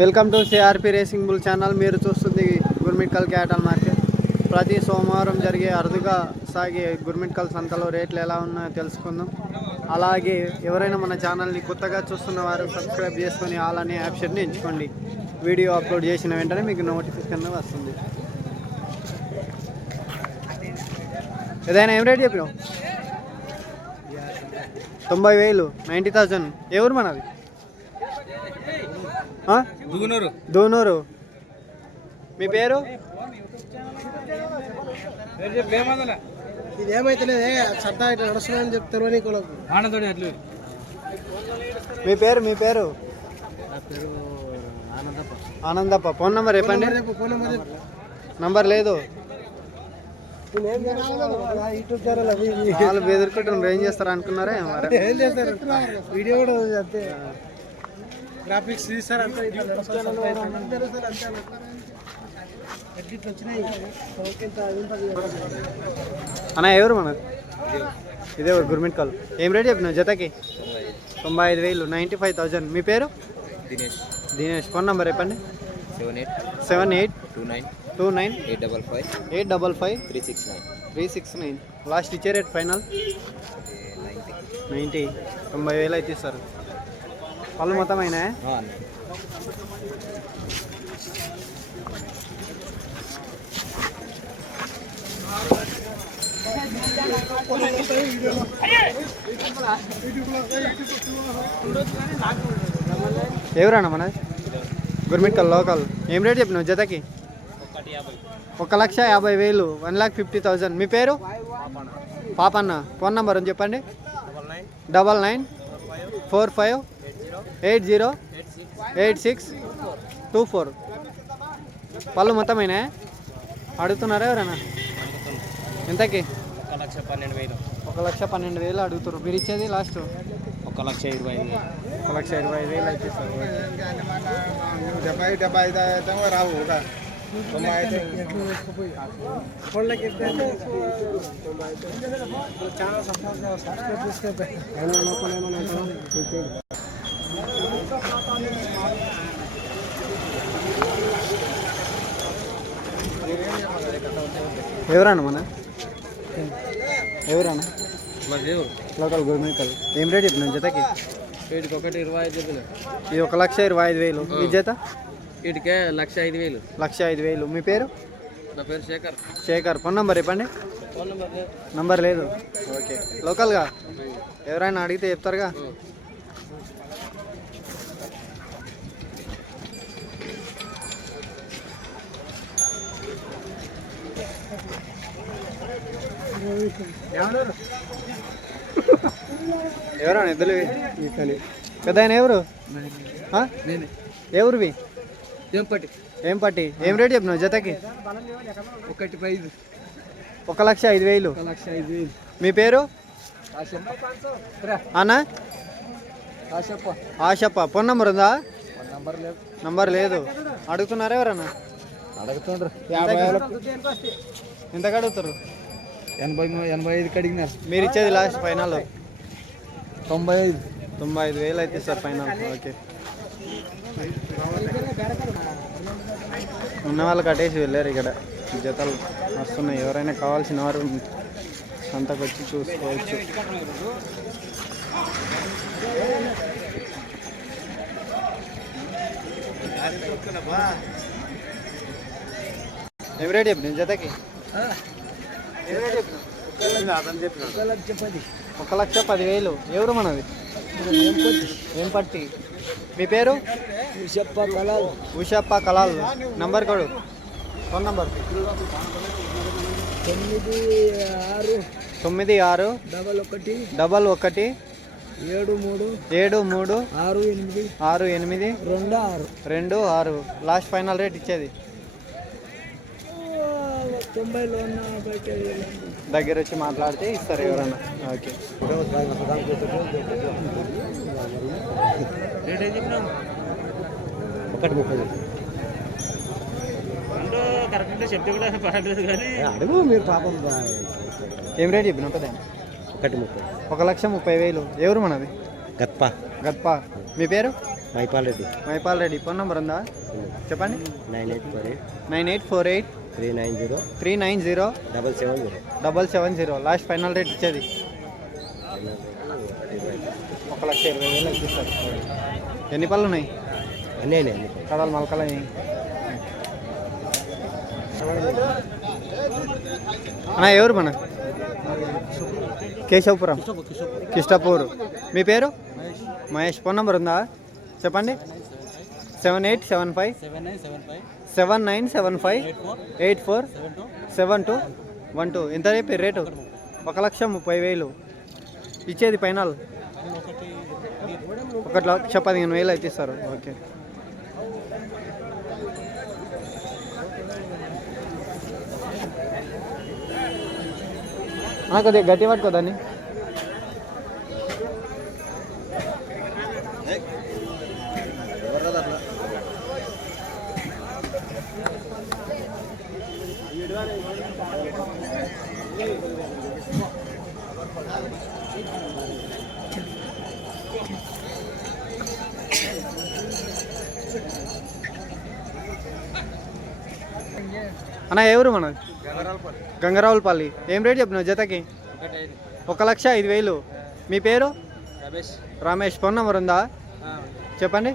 Welcome to CRP racing bull channel. మీరు చూస్తుంది Gurmitkal క్యాటల్ market. ప్రతి సోమవారం జరిగే అరుదుగా సాగే గుర్మిట్కల్ సంతలో రేట్లు ఎలా ఉన్నాయో తెలుసుకుందాం. అలాగే ఎవరైనా మన ఛానల్ని కొత్తగా చూస్తున్న వారు సబ్స్క్రైబ్ చేసుకొని ఆల్ అనే ఆప్షన్ని ఎంచుకోండి. వీడియో అప్లోడ్ చేసిన వెంటనే మీకు నోటిఫికేషన్ వస్తుంది. ఏదైనా ఏం రేట్ చెప్పినావు? 90,000, 90,000. ఎవరు మనది? దూనూరు. మీ పేరు? ఇదేమైతేనే సత్తా ఇట్లా నడుస్తున్నాయని చెప్తారు నీకు. మీ పేరు? ఆనందప్ప. ఫోన్ నెంబర్ చెప్పండి. నంబర్ లేదు. యూట్యూబ్ ఛానల్ అవి వాళ్ళు బెదిరికుంటారు. ఏం చేస్తారు అనుకున్నారా? ఏం చేస్తారు? వీడియో కూడా అంతే, గ్రాఫిక్స్ తీస్తారు అంతే. అన్న ఎవరు మనది? ఇదే గుర్మిట్కల్. ఏం రేట్ చెప్పినావు జతకి? 95,000, 95,000. మీ పేరు? దినేష్. ఫోన్ నెంబర్ చెప్పండి. 7829855369. లాస్ట్ ఇచ్చే రేట్ ఫైనల్ 90. 90,000 అయితే ఇస్తారు. పళ్ళు మొత్తం అయినా? ఎవరన్నా మనది? గుర్మిట్కల్ లోకల్. ఏం రేట్ చెప్పినావు జతకి? 1,50,000, 1,50,000. మీ పేరు? పాపన్న. ఫోన్ నెంబర్ అని చెప్పండి. 9945808624. పళ్ళు మొత్తమైనా అడుగుతున్నారా ఎవరైనా? ఎంతకి? 1,12,000 అడుగుతారు. మీరు ఇచ్చేది లాస్ట్ 1,25,000. 1,25,000 అయితే సార్. 75 రావు. ఎవరన్నా మన? ఎవరన్నా? లోకల్ గుర్మిట్కల్. ఏం రేట్ చెప్పిన జతకి? 1,25,000. ఇది 1,25,000. మీ జత? వీటికే 1,05,000. 1,05,000. మీ పేరు? నా పేరు శేఖర్. ఫోన్ నెంబర్ చెప్పండి. నంబర్ లేదు. ఓకే. లోకల్గా ఎవరైనా అడిగితే చెప్తారుగా. ఎవరైనా ఇద్దరు పెద్ద ఆయన ఎవరు? ఎవరివి? ఏం పట్టి. ఏం రేట్ చెప్పినావు జతకి? 1,05,000. మీ పేరు? అన్నా? ఆశప్ప. ఫోన్ నెంబర్ ఉందా? నంబర్ లేదు. అడుగుతున్నారా ఎవరన్నా? అడుగుతుండ్రు. ఎంతకు అడుగుతారు? 85 అడిగినారు. మీరు ఇచ్చేది లాస్ట్ ఫైనల్ 95,000 అయితే సార్ ఫైనల్. ఓకే. ఉన్న వాళ్ళు కట్టేసి వెళ్ళారు. ఇక్కడ జతలు వస్తున్నాయి. ఎవరైనా కావాల్సిన వారు సంతకు వచ్చి చూసుకోవచ్చు. ఏం రేట్ చెప్పిన జతకి? 1,10,000. ఎవరు మనది? ఏం పట్టి. మీ పేరు? ఉషప్ప కలాల్. నంబర్ కొడు. Phone number 9673686826. Last final rate ఇచ్చేది? 90 దగ్గర వచ్చి మాట్లాడితే ఇస్తారు ఎవరన్నా. ఓకే. అడుగు మీరు పాపం. ఏం రేట్ చెప్పిన? 1,30,000. ఎవరు మనది? గత్ప. మీ పేరు? మైపాల్ రెడ్డి. ఫోన్ నెంబర్ ఉందా చెప్పండి. 9848 390 770. లాస్ట్ ఫైనల్ రేట్ ఇచ్చేది 1,20,000 ఇచ్చేస్తారు. ఎన్ని పళ్ళు ఉన్నాయి? కడాలు మలకలు అన్నా. ఎవరు మన? కేశవపురం, కిష్టపూర్. మీ పేరు? మహేష్. ఫోన్ నెంబర్ ఉందా చెప్పండి. 7875 7975 847212. ఎంత చెప్పి రేటు? 1,30,000 ఇచ్చేది ఫైనల్ 1,15,000 అయితే ఇస్తారు. ఓకే. కొద్దిగా గట్టి పట్టుకోదాన్ని. అన్న ఎవరు మన? గంగరావులపల్లి. ఏం రేట్ చెప్పినావు జతకి? 1,05,000. మీ పేరు? రమేష్. ఫోన్ నెంబర్ ఉందా చెప్పండి.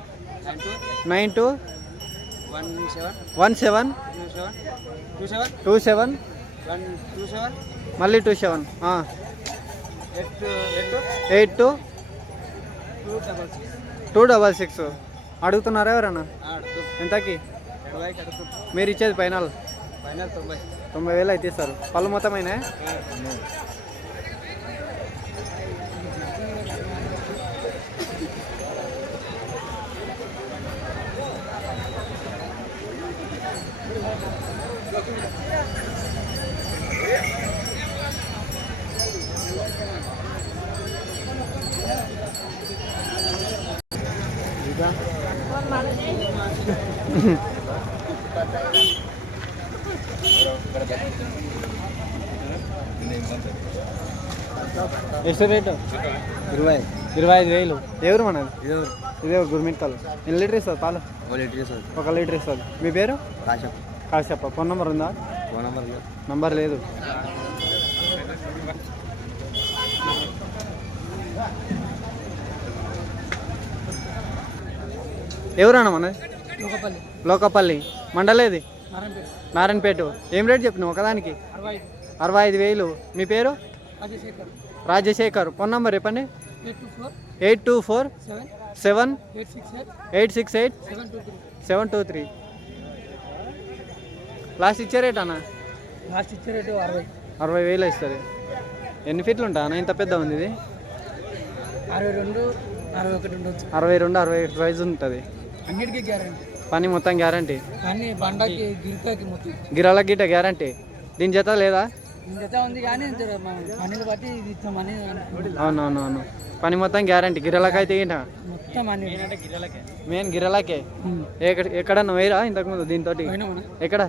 9217 27 మళ్ళీ 27 82 అడుగుతున్నారా ఎవరన్నా? ఎంతకి మీరు ఇచ్చేది? ఫైనల్ 90,000 అయితే ఇస్తారు. పళ్ళు మొత్తమైనా? ಎಷ್ಟು ರೇಟು? 25,000. ఎవరు మనది? ఇదే గుర్మిట్కల్. ఎన్ని లీటర్ ఇస్తుంది పాలు? 1 లీటర్ ఇస్తుంది. మీ పేరు? కాశప్ప. ఫోన్ నెంబర్ ఉందా? నంబర్ లేదు. ఎవరన్నా మనది? లోకపల్లి. మండలేది? నారాయణపేట. ఏం రేట్ చెప్పినావు ఒకదానికి? 65,000. మీ పేరు? రాజశేఖర్. ఫోన్ నెంబర్ చెప్పండి. 824 7868 723. లాస్ట్ ఇచ్చే రేట్ అన్న? లాస్ట్ ఇచ్చే రేటు 60,000 ఇస్తుంది. ఎన్ని ఫీట్లు ఉంటా అన్న? ఇంత పెద్ద ఉంది ఇది? 62 61 ఉండొచ్చు. 62 61 ప్రైజ్ ఉంటుంది. అన్నిటికీ గ్యారంటీ. పని మొత్తం గ్యారంటీ. అన్ని బండకి గిరికాకి మొత్తం గిరాల గిట్ట గ్యారంటీ. దీని జత లేదా? జత ఉంది కానీ పనిని బట్టి ఇస్తామని. అవునవునవును. పని మొత్తం గ్యారంటీ. గిరలకైతే మొత్తం అన్ని మెయిన్ గిరలకే. ఎక్కడన్నా వేరా ఇంతకుముందు దీంతో? ఎక్కడ?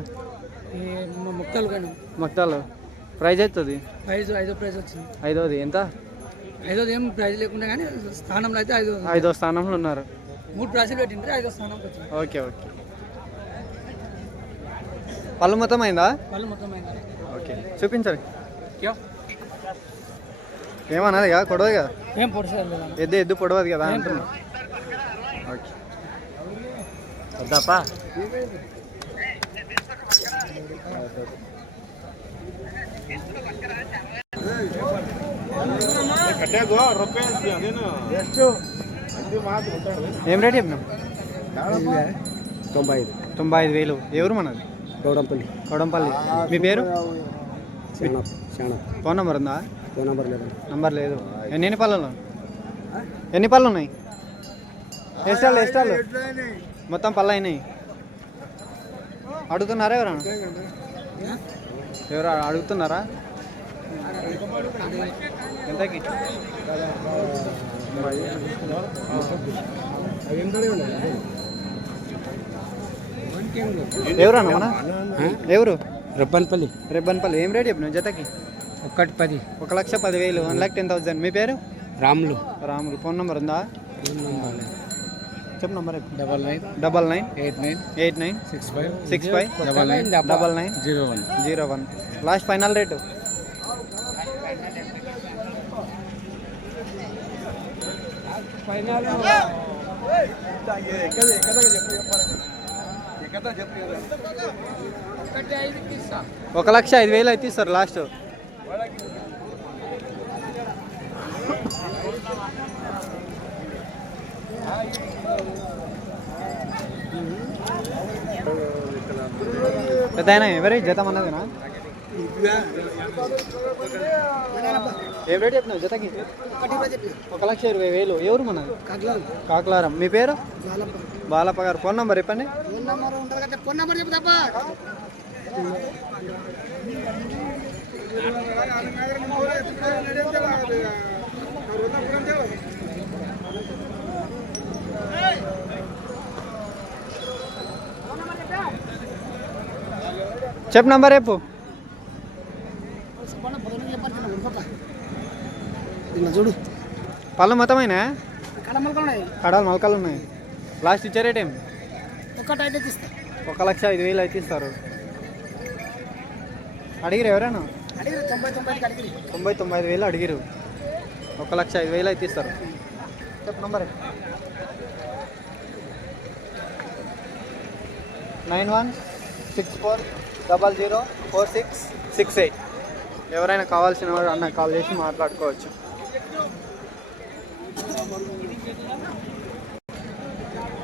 మొత్తాలు. ప్రైజ్ అవుతుంది? ఐదో ప్రైజ్ వచ్చింది. 5వది ఎంత? 5వది ఏం ప్రైజ్ లేకుండా కానీ స్థానంలో అయితే 5వ స్థానంలో ఉన్నారు. 3 ప్రైజులు పెట్టిండ్రు 5వ స్థానంకి వచ్చింది. ఓకే. పళ్ళు మొత్తం అయిందా? పళ్ళు మొత్తం అయిందా? ఓకే. చూపించండి. ఏమన్నది కదా? పొడవది కదా? ఏం పొడవదు. ఎద్దు పొడవదు కదా అంటున్నా. ఓకే. వద్దాపా. ఏం రేట్ చెప్పినాం? 95,000. ఎవరు మనది? గౌడంపల్లి. మీ పేరు? ఫోన్ నెంబర్ ఉందా? నంబర్ లేదు. ఎన్ని పళ్ళు ఉన్నాయి? ఎస్టాలు మొత్తం పళ్ళు అయినాయి. అడుగుతున్నారా ఎవరన్నా? అడుగుతున్నారా? ఎంతకి? ఎవరన్నా మన? ఎవరు? రెబ్బన్పల్లి. ఏం రేట్ చెప్పిన జతకి? 1,10,000. 1,10,000. 1,10,000. మీ పేరు? రాములు. ఫోన్ నెంబర్ ఉందా? చెప్పు number 99 99 89 89 65 65 99 01 last final rate final 1,05,000 అయితే ఇస్తారు లాస్ట్. పెద్ద ఎవరి జతం అన్నదేనా? ఏం రేట్ చెప్పినావు జతకి? 1,20,000. ఎవరు మనది? కాకులారం. మీ పేరు? బాలప్ప గారు. ఫోన్ నెంబర్ చెప్పండి. చెప్పు నంబర్ రేపు. చూడు పళ్ళు మొత్తమైనా కడాలు మొలకలు ఉన్నాయి. లాస్ట్ ఇచ్చే రేట్ ఏం? 1,05,000 అయితే ఇస్తారు. అడిగిరు ఎవరైనా? 90,95,000 అడిగిరు. 1,05,000 అయితే ఇస్తారు. చెప్పు నంబర్. 9164004668. ఎవరైనా కావాల్సిన వాడు అన్న కాల్ చేసి మాట్లాడుకోవచ్చు.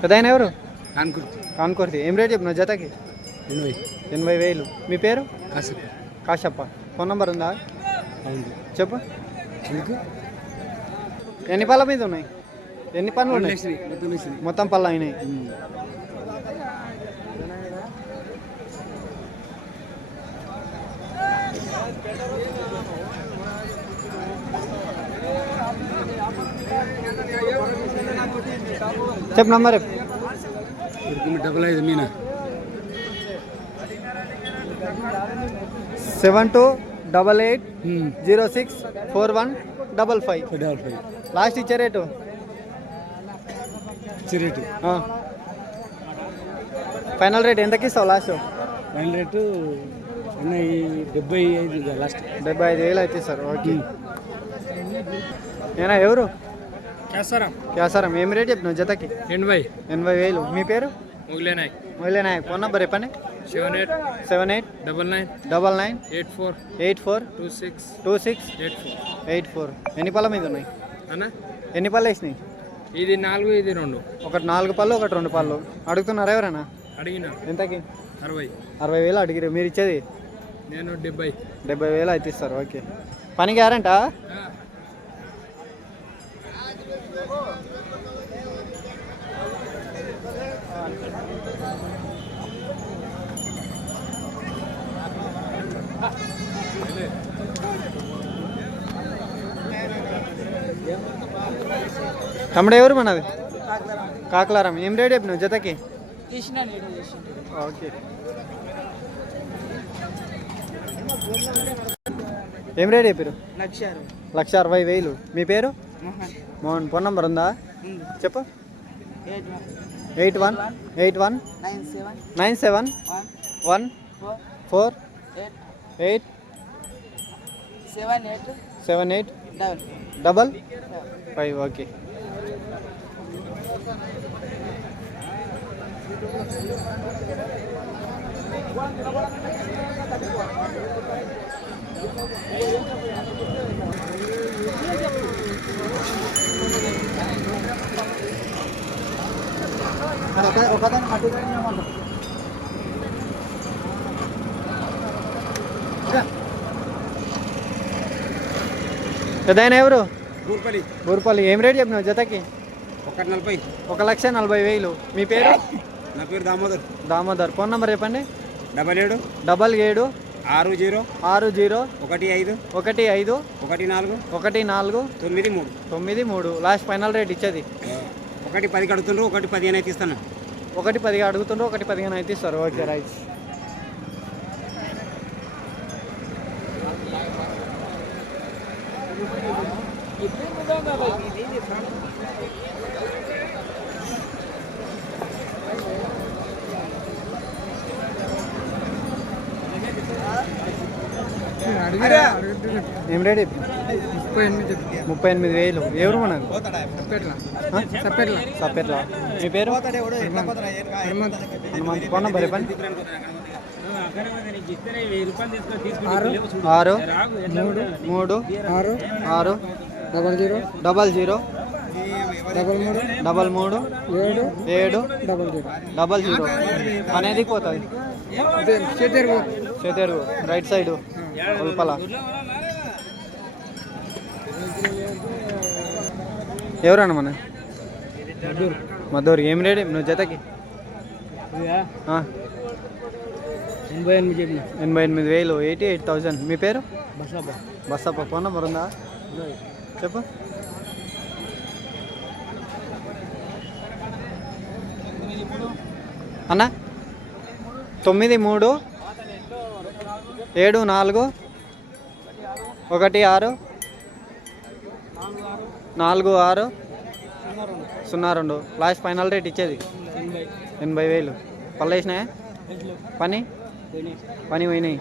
పెద్దయినా ఎవరు? కాన్కుర్తి. ఏం రేట్ చెప్పిన జతకి? 80,000. మీ పేరు? కాశప్ప. ఫోన్ నెంబర్ ఉందా? చెప్పు. ఎన్ని పళ్ళ మీద ఉన్నాయి? ఎన్ని పనులు ఉన్నాయి? మొత్తం పళ్ళు అయినాయి. చెప్పు నంబర్. 7288064155. లాస్ట్ ఇచ్చే రేటు? ఫైనల్ రేట్ ఎంతకి ఇస్తావు లాస్ట్? Final rate 75 last. 75,000 అయితే ఇస్తారు. ఓకే. ఏనా ఎవరు? క్యాసారం. ఏం రేట్ చెప్పినావు జతకి? 80,000. మీ పేరు? మొగిలే నాయక్. ఫోన్ నెంబర్ చెప్పండి. 78998484262684. ఎన్ని పళ్ళ మీద ఉన్నాయి? ఎన్ని పళ్ళు వేసినాయి? ఇది 4, ఇది 2. ఒకటి 4 పళ్ళు, ఒకటి 2 పళ్ళు. అడుగుతున్నారా ఎవరైనా? అడిగినా. ఎంతకి? 60,000 అడిగిరు. మీరు ఇచ్చేది? నేను 70,000 అయితే ఇస్తారు. ఓకే. పని గ్యారంటా? తమ్ముడు ఎవరు మనది? కాకులారం. ఏం రేట్ చెప్పినావు జతకి? ఓకే. ఏం రేట్ చెప్పారు? 1,60,000. మీ పేరు? మోహన్. ఫోన్ నెంబర్ ఉందా? చెప్పు. 819714787855. ఓకే. పెద్దయినా ఎవరు? బూర్పల్లి. ఏం రేట్ చెప్పినావు జతకి? 1,40,000. మీ పేరు? నా పేరు దామోదర్. ఫోన్ నెంబర్ చెప్పండి. 77 60 60 15 15 14 93. లాస్ట్ ఫైనల్ రేట్ ఇచ్చేది? 1,10 అడుగుతుండ్రు, 1,15 అయితే ఇస్తాను. 1,10 అడుగుతుండ్రు, 1,15 అయితే ఇస్తారు. Okay right. ఏం రేట్ 38,000. ఎవరు మనది? సప్పెట్ల. మీ పేరు? హనుమంత్. ఫోన్ నంబర్ చెప్పండి. 6 3 6 00 33 7 00. అనేది పోతుంది చేతేరు రైట్ సైడ్ ఉల్పల. ఎవరన్నా మన మద్దూరు. ఏం రేట్ నువ్వు జతకి? 88,000. 88,000. మీ పేరు? బస్సప్ప. ఫోన్ నెంబర్ ఉందా? చెప్పు. అన్న 93 74 16 46 02. లాస్ట్ ఫైనల్ రేట్ ఇచ్చేది 80,000. పళ్ళు వేసినాయా? పని పోయినాయి.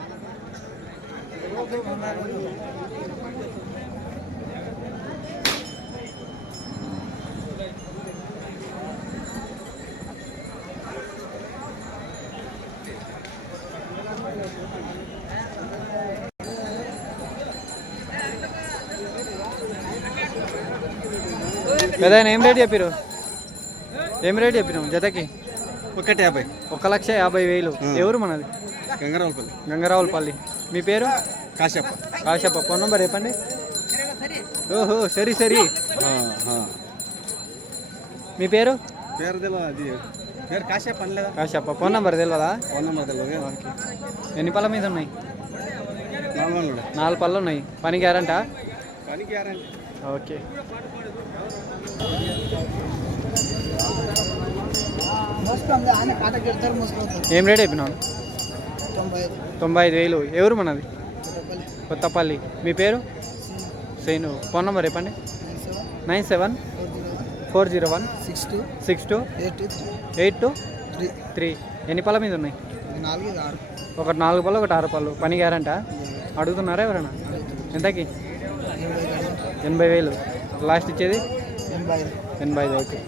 పెద్ద ఏం రేట్ చెప్పారు? ఏం రేట్ చెప్పినావు జతకి? 150. 1,50,000. ఎవరు మనది? గంగరావులపల్లి. మీ పేరు? కాశప్ప. ఫోన్ నెంబర్ చెప్పండి. ఓహో సరి. మీ పేరు? కాశప్ప. ఫోన్ నెంబర్ తెలియదా? ఓకే. ఎన్ని పళ్ళ మీద ఉన్నాయి? 4 పళ్ళు ఉన్నాయి. పని గ్యారంటా? ఓకే. ఏం రేట్ అయిపోయినావు? 95,000. ఎవరు మనది? కొత్తపల్లి. మీ పేరు? సైను. ఫోన్ నెంబర్ చెప్పండి. 97 401 62 82 ఎన్ని పళ్ళ మీద ఉన్నాయి? 1 4 పళ్ళు 1 6 పళ్ళు. పని గ్యారంటా? అడుగుతున్నారా ఎవరైనా? ఎంతకి? 80,000. లాస్ట్ ఇచ్చేది 85. ఓకే.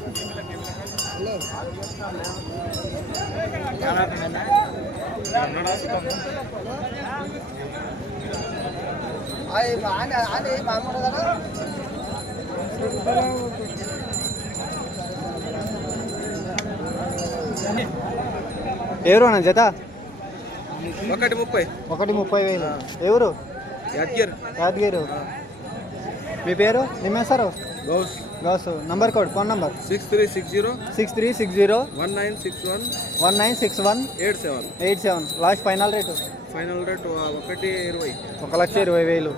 ఎవరు అన్న జత? 1,30,000. ఎవరు? యాదగిరి. మీ పేరు? నిమ్మేశారు? Ghouse. Number code. Phone number 6360 1961 87. Last final rate? 1,20,000.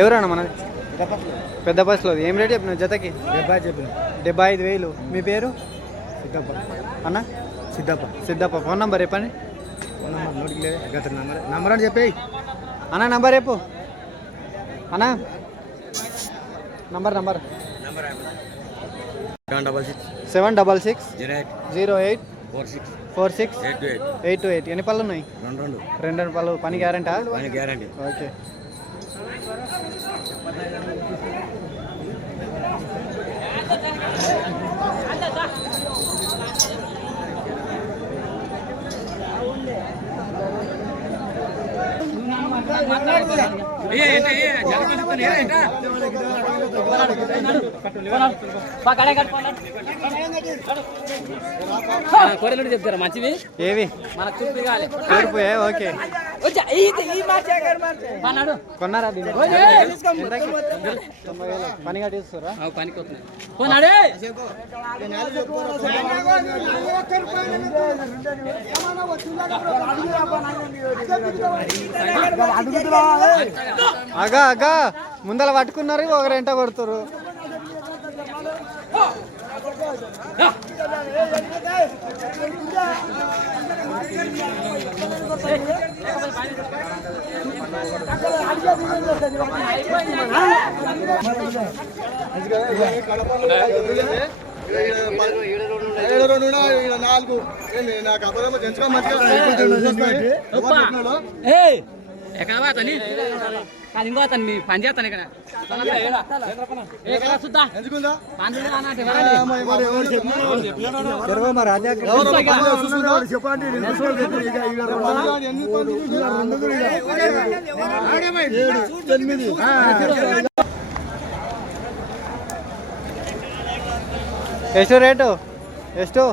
ఎవరన్నా మనది? పెద్ద బస్సులో. ఏం రేట్ చెప్పిన జతకి? 75,000. మీ పేరు? అన్న సిద్ధప్ప. ఫోన్ నంబర్ చెప్పండి. నంబర్ అని చెప్పి అన్న నంబర్ చెప్పు అన్న. నంబర్ 766 08 46 828. ఎన్ని పళ్ళు ఉన్నాయి? 2 పళ్ళు. పని గ్యారంటా? ఓకే. చెప్తారా మంచివి? ఏవి? మన తూర్పు కాలే. ఓకే. కొన్నారా? పని కట్టిస్తారా? పనికి వస్తున్నాయి. అగా ముందర పట్టుకున్నారు, ఒకరు ఎంట కొడుతురు. ఎక్కడ పోతాను కాదు ఇంకో అతను మీ పని చేస్తాను ఇక్కడ ಎಷ್ಟು ರೇಟು ಎಷ್ಟು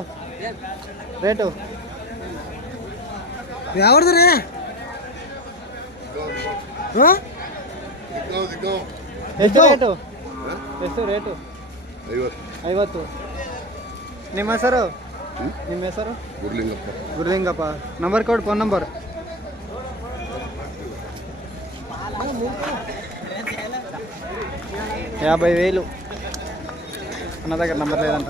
ರೇಟು ಯಾವ್ದ್ರಿ ಎಷ್ಟು ರೇಟು ಎಷ್ಟು ರೇಟು 50. ನಿಮ್ಮ ಹೆಸರು ನಿಮ್ಮ ಹೆಸರು ಗುರುಲಿಂಗಪ್ಪ. ನಂಬರ್ ಕೊಡು, ಫೋನ್ ನಂಬರ್. $50,000 అన్న దగ్గర నంబర్ లేదంట.